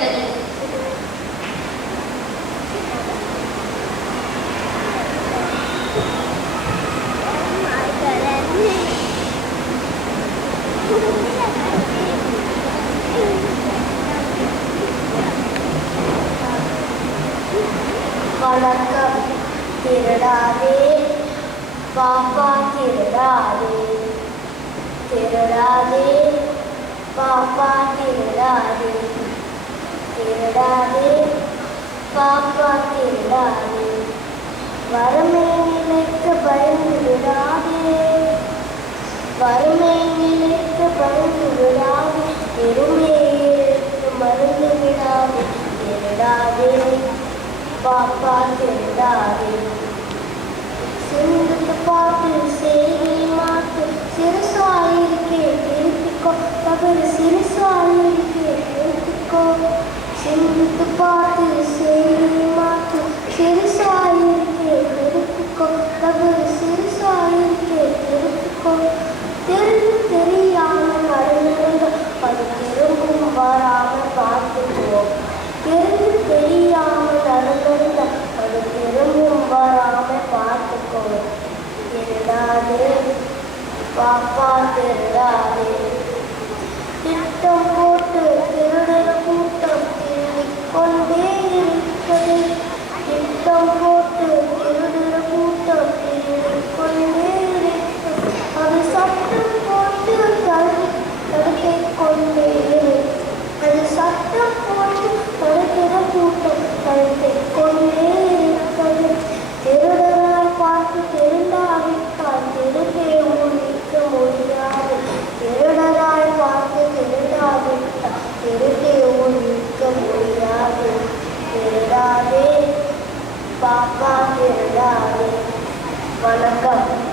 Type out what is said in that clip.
வைக்கப்பட்டுள்ளது. வணக்கம். திருடாதே பாப்பா, திருடாதே, திருடாதே பாப்பா, திருடாதே, திருடாதே பாப்பா, திருடாதே. வறுமை நிலைக்கு பயந்து விடாதே, வறுமை நிலைக்கு பயந்து விடாதே, பெருமைக்கு மறந்து விடாதே. திருடாதே பாப்பா, திருடாதே. சிந்துக்கு பாட்டு செய்தி மாட்டு, சிறுசாயிருக்கே திருப்பிக்கோ, தவறு சிறுசாயிருக்கே திருப்பிக்கோ. சிந்துக்கு பாட்டு செய்தி மாட்டு, சிறுசாயிருக்கே திருப்பிக்கோ, தவறு சிறுசாயிருக்கே திருப்பிக்கோ. தெரிந்து தெரியாமல் நடந்தது அது திரும்பவும் வராமல் பார்த்துக்குவோம். தெரிந்து தெரியாமல் நடந்தது அது திரும்பவும் வராமல் பார்த்துக்குவோம். திருடாதே பாப்பா, திருடாதே. திட்டம் போட்டு திருடுற கூட்டம் திருடிக்கொண்டே இருக்கிறது. திட்டம் போட்டு திருடுற கூட்டம் திருடிக்கொண்டே இருக்கிறது. அது சட்டம் போட்டு தடுத்துக் கொண்டே இருக்கிறது. அது சட்டம் போட்டு தடுக்கிற கூட்டம் தடுத்துக் கொண்டே இருக்கிறது. திருடராய் பார்த்து திருடாவிட்டால் திருடே ஒழிக்க முடியாது. திருடராய் பார்த்து திருடாவிட்டால் திருடே ஒழிக்க முடியாது. திருடாதே பாப்பா, திருடாதே. வணக்கம்.